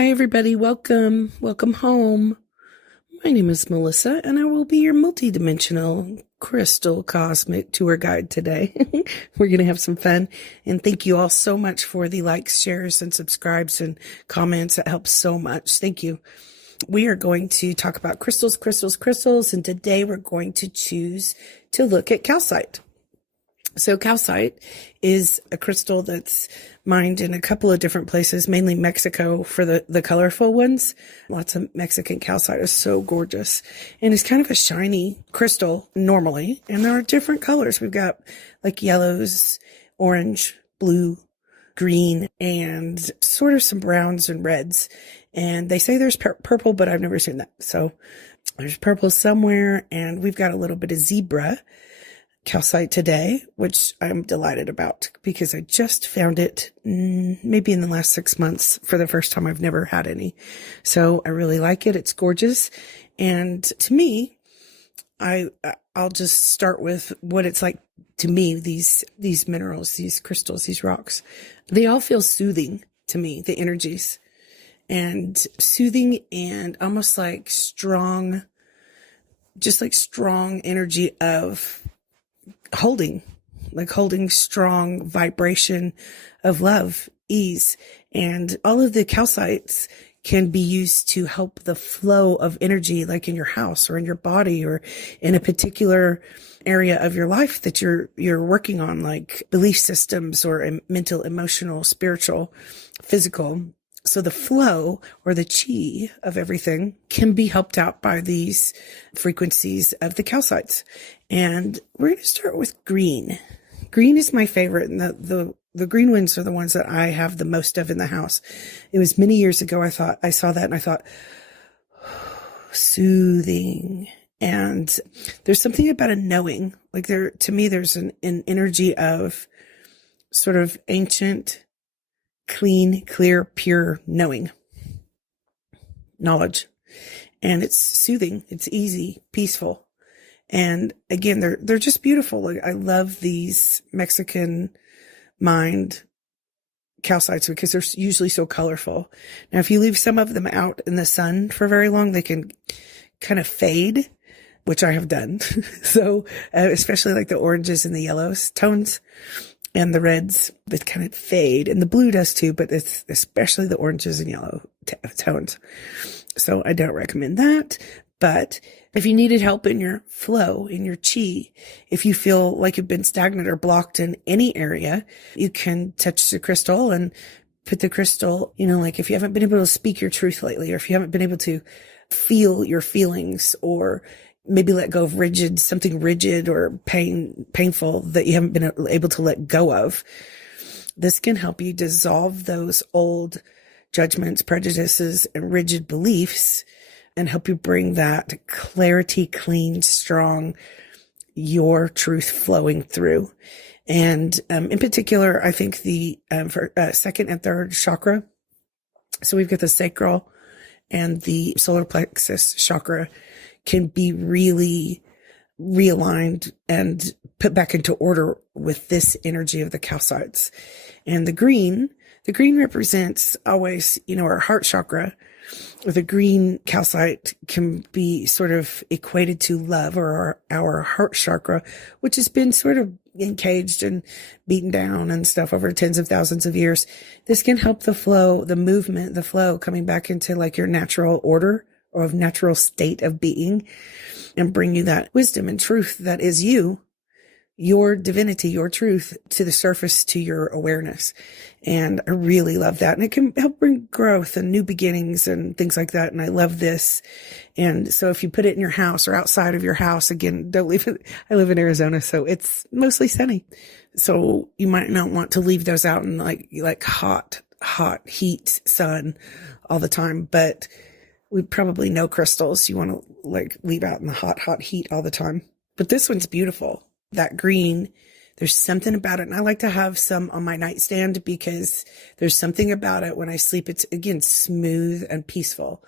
Hi, everybody. Welcome. Welcome home. My name is Melissa, and I will be your multidimensional crystal cosmic tour guide today. We're going to have some fun. And thank you all so much for the likes, shares, and subscribes and comments. That helps so much. Thank you. We are going to talk about crystals. And today we're going to choose to look at calcite. So calcite is a crystal that's mined in a couple of different places, mainly Mexico for the colorful ones. Lots of Mexican calcite is so gorgeous. And it's kind of a shiny crystal normally. And there are different colors. We've got like yellows, orange, blue, green, and sort of some browns and reds. And they say there's purple, but I've never seen that. So there's purple somewhere. And we've got a little bit of zebra calcite today, which I'm delighted about because I just found it maybe in the last 6 months for the first time. I've never had any. So I really like it. It's gorgeous. And to me, I'll just start with what it's like to me. These minerals, these crystals, these rocks, they all feel soothing to me, the energies, and soothing and almost like strong, just like strong energy of holding strong vibration of love, ease. And all of the calcites can be used to help the flow of energy, like in your house or in your body or in a particular area of your life that you're working on, like belief systems or mental, emotional, spiritual, physical. So the flow or the chi of everything can be helped out by these frequencies of the calcites. And we're going to start with green. Green is my favorite. And the green ones are the ones that I have the most of in the house. It was many years ago. I saw that and I thought, soothing. And there's something about a knowing, like to me, there's an energy of sort of ancient, clean, clear, pure knowing, knowledge. And it's soothing. It's easy, peaceful. And again, they're just beautiful. Like, I love these Mexican mined calcites because they're usually so colorful. Now, if you leave some of them out in the sun for very long, they can kind of fade, which I have done. So, especially like the oranges and the yellows tones. And the reds, they kind of fade. And the blue does too, but it's especially the oranges and yellow tones. So I don't recommend that. But if you needed help in your flow, in your chi, if you feel like you've been stagnant or blocked in any area, you can touch the crystal and put the crystal, like if you haven't been able to speak your truth lately, or if you haven't been able to feel your feelings, or maybe let go of something rigid or painful that you haven't been able to let go of. This can help you dissolve those old judgments, prejudices, and rigid beliefs and help you bring that clarity, clean, strong, your truth flowing through. And in particular, I think the for second and third chakra. So we've got the sacral and the solar plexus chakra can be really realigned and put back into order with this energy of the calcites. And the green represents always, our heart chakra. The green calcite can be sort of equated to love, or our heart chakra, which has been sort of encaged and beaten down and stuff over tens of thousands of years. This can help the flow, the movement, the flow coming back into like your natural order or of natural state of being, and bring you that wisdom and truth that is you, your divinity, your truth to the surface, to your awareness. And I really love that. And it can help bring growth and new beginnings and things like that. And I love this. And so if you put it in your house or outside of your house, again, don't leave it. I live in Arizona, so it's mostly sunny. So you might not want to leave those out in like hot heat sun all the time, but we probably know crystals you want to like leave out in the hot heat all the time. But this one's beautiful. That green, there's something about it. And I like to have some on my nightstand because there's something about it when I sleep. It's again, smooth and peaceful.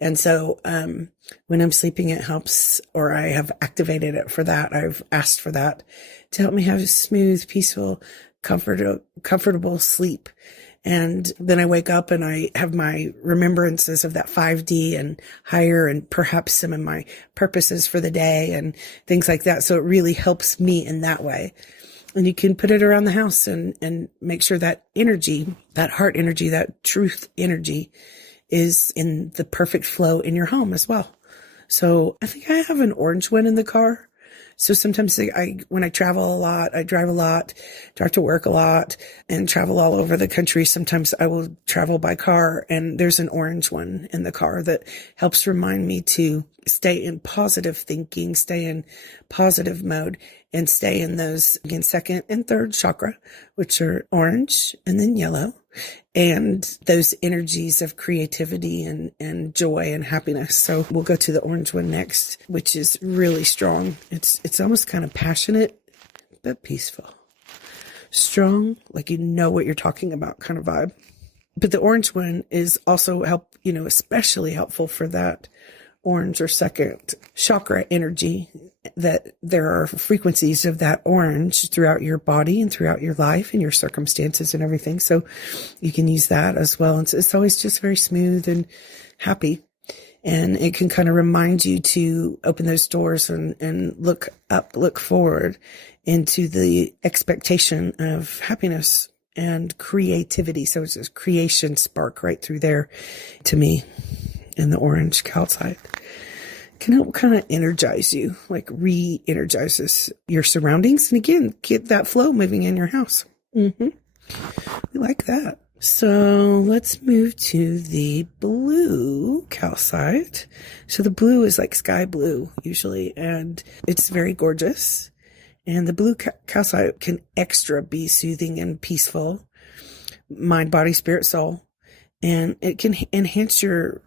And so, when I'm sleeping, it helps, or I have activated it for that. I've asked for that to help me have a smooth, peaceful, comfortable sleep. And then I wake up and I have my remembrances of that 5D and higher, and perhaps some of my purposes for the day and things like that. So it really helps me in that way. And you can put it around the house and make sure that energy, that heart energy, that truth energy is in the perfect flow in your home as well. So I think I have an orange one in the car. So sometimes when I travel a lot, I drive a lot, drive to work a lot, and travel all over the country. Sometimes I will travel by car, and there's an orange one in the car that helps remind me to stay in positive thinking, stay in positive mode, and stay in those, again, second and third chakra, which are orange and then yellow. And those energies of creativity and joy and happiness. So we'll go to the orange one next, which is really strong. It's almost kind of passionate, but peaceful. Strong, like you know what you're talking about kind of vibe. But the orange one is also especially helpful for that orange or second chakra energy, that there are frequencies of that orange throughout your body and throughout your life and your circumstances and everything. So you can use that as well. And it's always just very smooth and happy. And it can kind of remind you to open those doors and look up, look forward into the expectation of happiness and creativity. So it's a creation spark right through there to me. And the orange calcite can help kind of energize you, like re-energizes your surroundings. And again, get that flow moving in your house. We like that. So let's move to the blue calcite. So the blue is like sky blue usually, and it's very gorgeous. And the blue calcite can extra be soothing and peaceful, mind, body, spirit, soul. And it can enhance your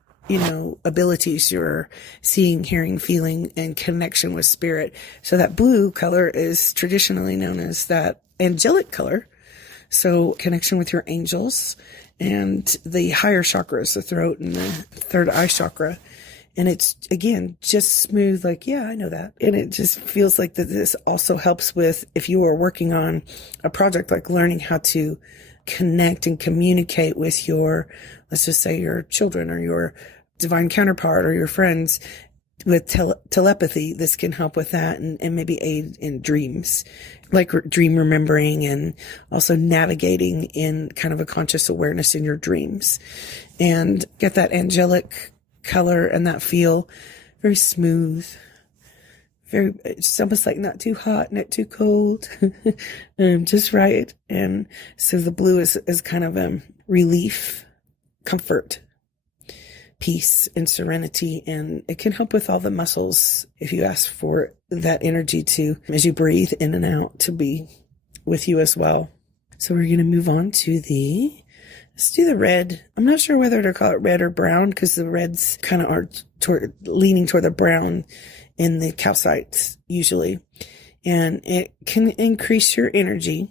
abilities, your seeing, hearing, feeling, and connection with spirit. So that blue color is traditionally known as that angelic color. So connection with your angels and the higher chakras, the throat and the third eye chakra. And it's, again, just smooth, like, yeah, I know that. And it just feels like that this also helps with, if you are working on a project, like learning how to connect and communicate with your, let's just say your children or your divine counterpart or your friends with telepathy. This can help with that and maybe aid in dreams, like dream remembering, and also navigating in kind of a conscious awareness in your dreams, and get that angelic color and that feel very smooth. It's almost like not too hot, not too cold, just right. And so the blue is kind of relief, comfort, peace, and serenity. And it can help with all the muscles if you ask for that energy to, as you breathe in and out, to be with you as well. So we're going to move on to let's do the red. I'm not sure whether to call it red or brown, because the reds kind of are leaning toward the brown in the calcite usually. And it can increase your energy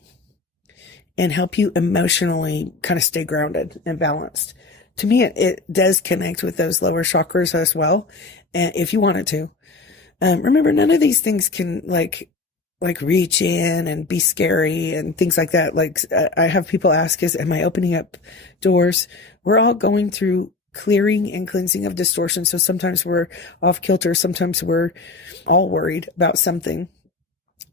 and help you emotionally kind of stay grounded and balanced. To me, it does connect with those lower chakras as well, if you wanted to. Remember, none of these things can like reach in and be scary and things like that. Like I have people ask, am I opening up doors? We're all going through clearing and cleansing of distortion. So sometimes we're off kilter. Sometimes we're all worried about something.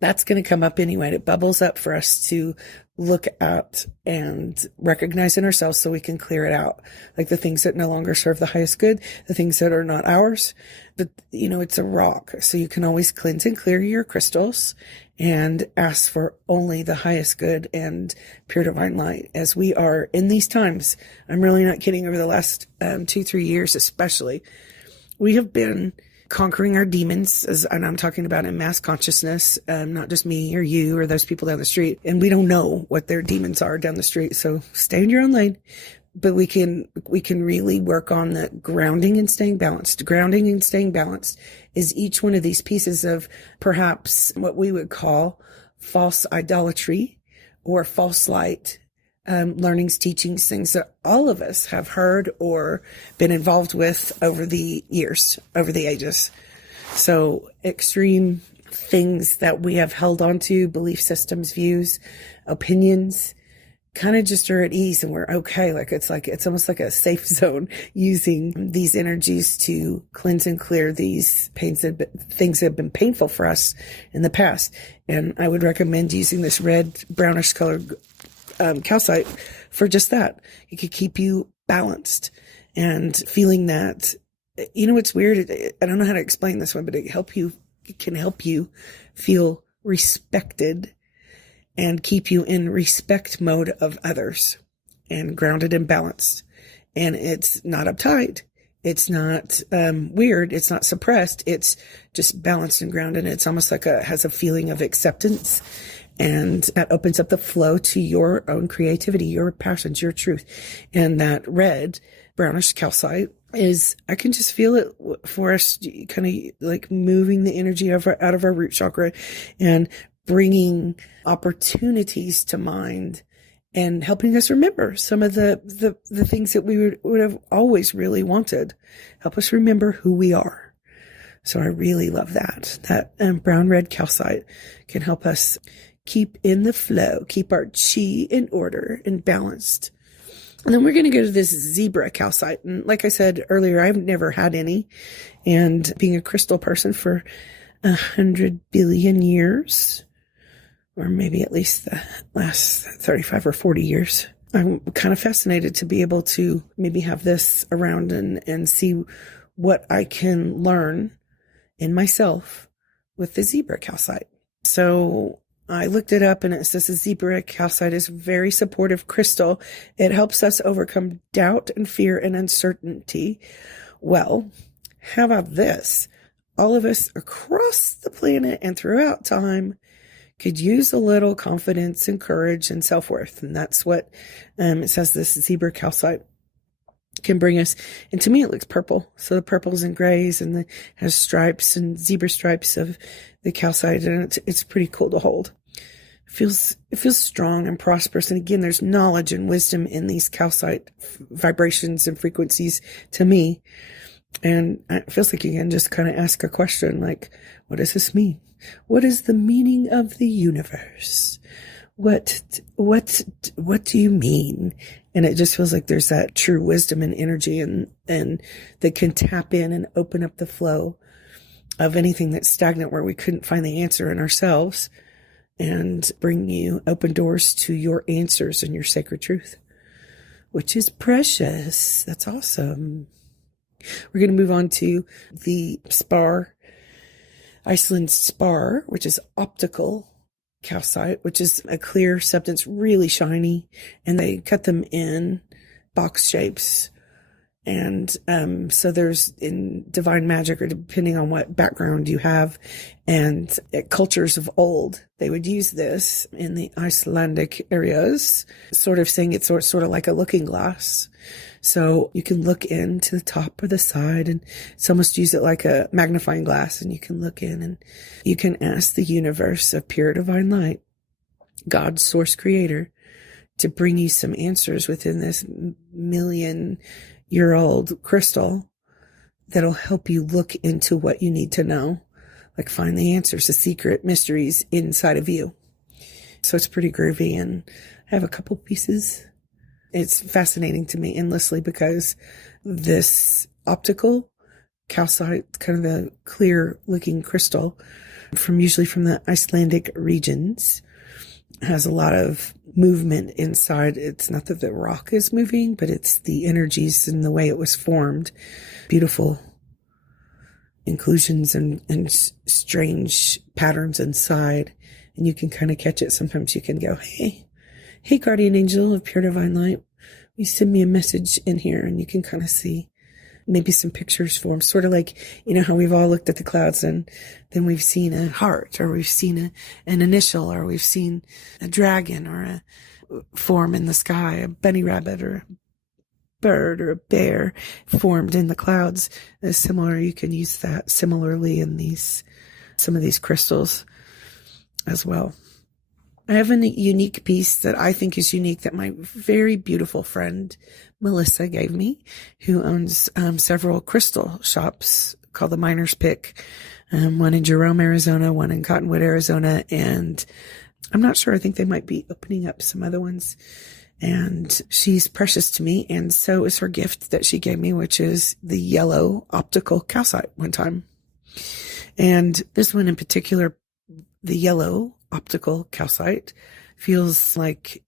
That's going to come up anyway. It bubbles up for us to look at and recognize in ourselves so we can clear it out. Like the things that no longer serve the highest good, the things that are not ours. But, it's a rock. So you can always cleanse and clear your crystals and ask for only the highest good and pure divine light. As we are in these times, I'm really not kidding, over the last 2-3 years especially, we have been conquering our demons, and I'm talking about in mass consciousness, not just me or you or those people down the street. And we don't know what their demons are down the street. So stay in your own lane. But we can really work on the grounding and staying balanced. Grounding and staying balanced is each one of these pieces of perhaps what we would call false idolatry or false light, learnings, teachings, things that all of us have heard or been involved with over the years, over the ages. So extreme things that we have held on to, belief systems, views, opinions, kind of just are at ease and we're okay. It's almost like a safe zone, using these energies to cleanse and clear these things that have been painful for us in the past. And I would recommend using this red, brownish colored calcite for just that. It could keep you balanced and feeling that, it's weird. I don't know how to explain this one, but it can help you feel respected and keep you in respect mode of others and grounded and balanced. And it's not uptight. It's not weird. It's not suppressed. It's just balanced and grounded. It's almost like has a feeling of acceptance, and that opens up the flow to your own creativity, your passions, your truth. And that red, brownish calcite I can just feel it for us, kind of like moving the energy out of our root chakra and bringing opportunities to mind and helping us remember some of the things that we would have always really wanted. Help us remember who we are. So I really love that brown red calcite can help us keep in the flow, keep our chi in order and balanced. And then we're going to go to this zebra calcite. And like I said earlier, I've never had any. And being a crystal person for 100 billion years, or maybe at least the last 35 or 40 years, I'm kind of fascinated to be able to maybe have this around and see what I can learn in myself with the zebra calcite. So I looked it up and it says the zebra calcite is a very supportive crystal. It helps us overcome doubt and fear and uncertainty. Well, how about this? All of us across the planet and throughout time could use a little confidence and courage and self-worth. And that's what it says this zebra calcite can bring us. And to me, it looks purple. So the purples and grays, and has stripes and zebra stripes of the calcite. And it's pretty cool to hold. It feels strong and prosperous. And again, there's knowledge and wisdom in these calcite vibrations and frequencies to me. And it feels like you can just kind of ask a question like, what does this mean? What is the meaning of the universe? What do you mean? And it just feels like there's that true wisdom and energy and that can tap in and open up the flow of anything that's stagnant where we couldn't find the answer in ourselves, and bring you open doors to your answers and your sacred truth, which is precious. That's awesome. We're going to move on to the spar, Iceland spar, which is optical calcite, which is a clear substance, really shiny, and they cut them in box shapes. And so there's in divine magic, or depending on what background you have, and at cultures of old, they would use this in the Icelandic areas, sort of saying it's sort of like a looking glass. So you can look into the top or the side, and it's almost use it like a magnifying glass, and you can look in and you can ask the universe of pure divine light, God's source creator, to bring you some answers within this million-year-old crystal that'll help you look into what you need to know, like find the answers, the secret mysteries inside of you. So it's pretty groovy, and I have a couple pieces. It's fascinating to me endlessly because this optical calcite, kind of the clear looking crystal usually from the Icelandic regions, has a lot of movement inside. It's not that the rock is moving, but it's the energies and the way it was formed. Beautiful inclusions and strange patterns inside. And you can kind of catch it. Sometimes you can go, Hey, guardian angel of pure divine light, will you send me a message in here? And you can kind of see maybe some pictures form, sort of like, how we've all looked at the clouds and then we've seen a heart, or we've seen an initial, or we've seen a dragon, or a form in the sky, a bunny rabbit, or a bird, or a bear formed in the clouds. Similar, you can use that similarly in some of these crystals as well. I have a unique piece that I think is unique that my very beautiful friend Melissa gave me, who owns several crystal shops called the Miner's Pick, one in Jerome, Arizona, one in Cottonwood, Arizona, and I'm not sure. I think they might be opening up some other ones And she's precious to me. And so is her gift that she gave me, which is the yellow optical calcite one time. And this one in particular, the yellow optical calcite, feels like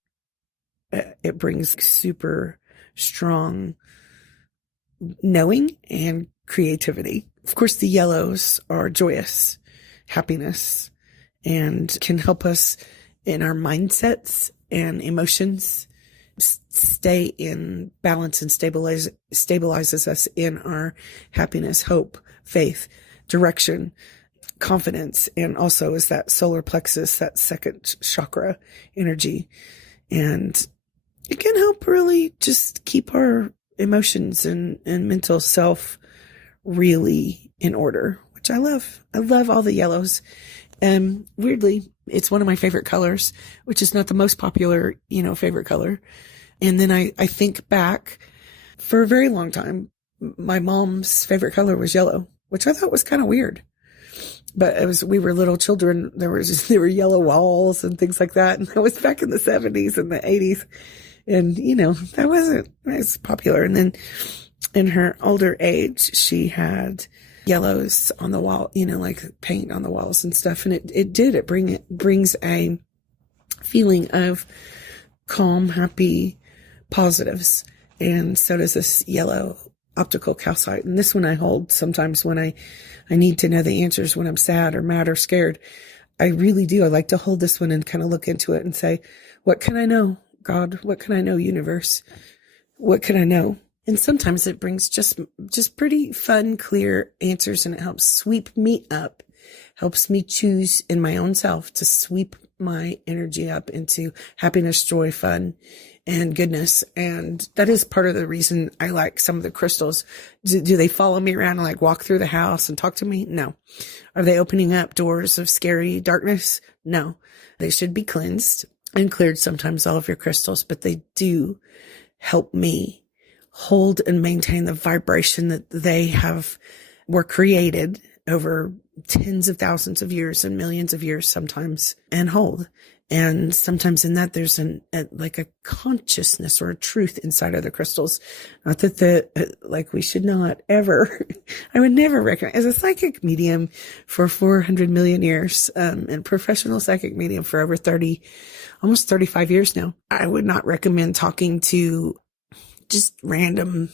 it brings super strong knowing and creativity. Of course, the yellows are joyous, happiness, and can help us in our mindsets and emotions stay in balance and stabilizes us in our happiness, hope, faith, direction, confidence, and also is that solar plexus, that second chakra energy. And it can help really just keep our emotions and mental self really in order, which I love. I love all the yellows. And weirdly, it's one of my favorite colors, which is not the most popular, favorite color. And then I think back, for a very long time, my mom's favorite color was yellow, which I thought was kind of weird. But we were little children. There were yellow walls and things like that. And that was back in the 70s and the 80s. And, that wasn't as popular. And then in her older age, she had yellows on the wall, like paint on the walls and stuff. And it brings a feeling of calm, happy positives. And so does this yellow optical calcite. And this one I hold sometimes when I need to know the answers when I'm sad or mad or scared. I really do. I like to hold this one and kind of look into it and say, what can I know, God? What can I know, universe? What can I know? And sometimes it brings just pretty fun, clear answers, and it helps sweep me up, helps me choose in my own self to sweep my energy up into happiness, joy, fun, and goodness. And that is part of the reason I like some of the crystals. Do they follow me around and like walk through the house and talk to me? No. Are they opening up doors of scary darkness? No. They should be cleansed and cleared sometimes, all of your crystals, but they do help me hold and maintain the vibration that they were created over tens of thousands of years and millions of years sometimes, and hold. And sometimes in that there's like a consciousness or a truth inside of the crystals. Not that we should not ever, I would never recommend, as a psychic medium for 400 million years, and professional psychic medium for over almost 35 years now, I would not recommend talking to just random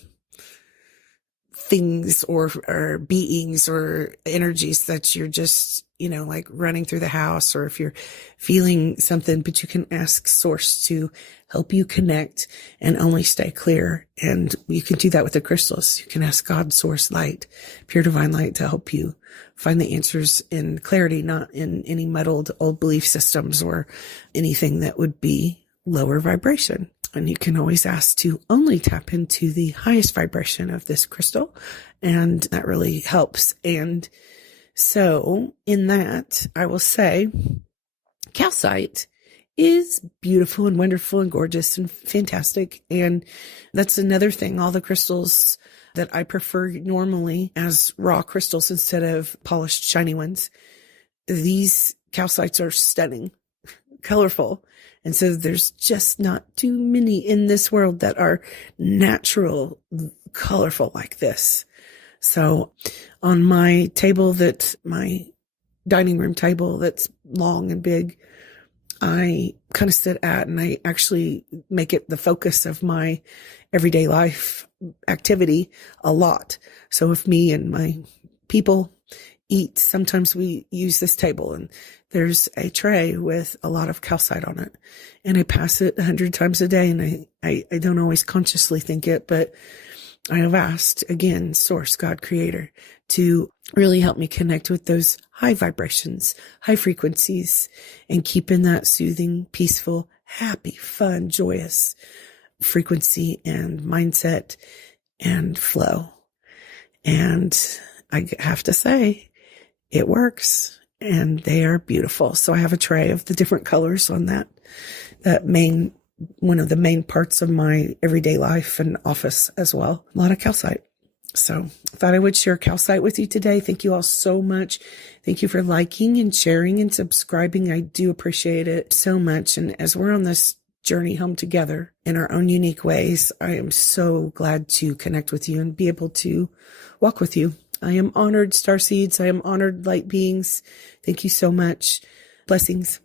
things or beings or energies that you're just, like running through the house, or if you're feeling something, but you can ask source to help you connect and only stay clear. And you can do that with the crystals. You can ask God, source, light, pure divine light to help you find the answers in clarity, not in any muddled old belief systems or anything that would be lower vibration. And you can always ask to only tap into the highest vibration of this crystal. And that really helps. And so in that, I will say calcite is beautiful and wonderful and gorgeous and fantastic. And that's another thing. All the crystals that I prefer normally as raw crystals instead of polished, shiny ones, these calcites are stunning, colorful. And so there's just not too many in this world that are natural, colorful like this. So on my table, my dining room table that's long and big, I kind of sit at, and I actually make it the focus of my everyday life activity a lot. So if me and my people eat, sometimes we use this table, and there's a tray with a lot of calcite on it, and I pass it 100 times a day. And I don't always consciously think it, but I have asked again, source, God, creator, to really help me connect with those high vibrations, high frequencies, and keep in that soothing, peaceful, happy, fun, joyous frequency and mindset and flow. And I have to say, it works, and they are beautiful. So I have a tray of the different colors on that one of the main parts of my everyday life and office as well. A lot of calcite. So I thought I would share calcite with you today. Thank you all so much. Thank you for liking and sharing and subscribing. I do appreciate it so much. And as we're on this journey home together in our own unique ways. I am so glad to connect with you and be able to walk with you. I am honored, starseeds. I am honored, light beings. Thank you so much. Blessings.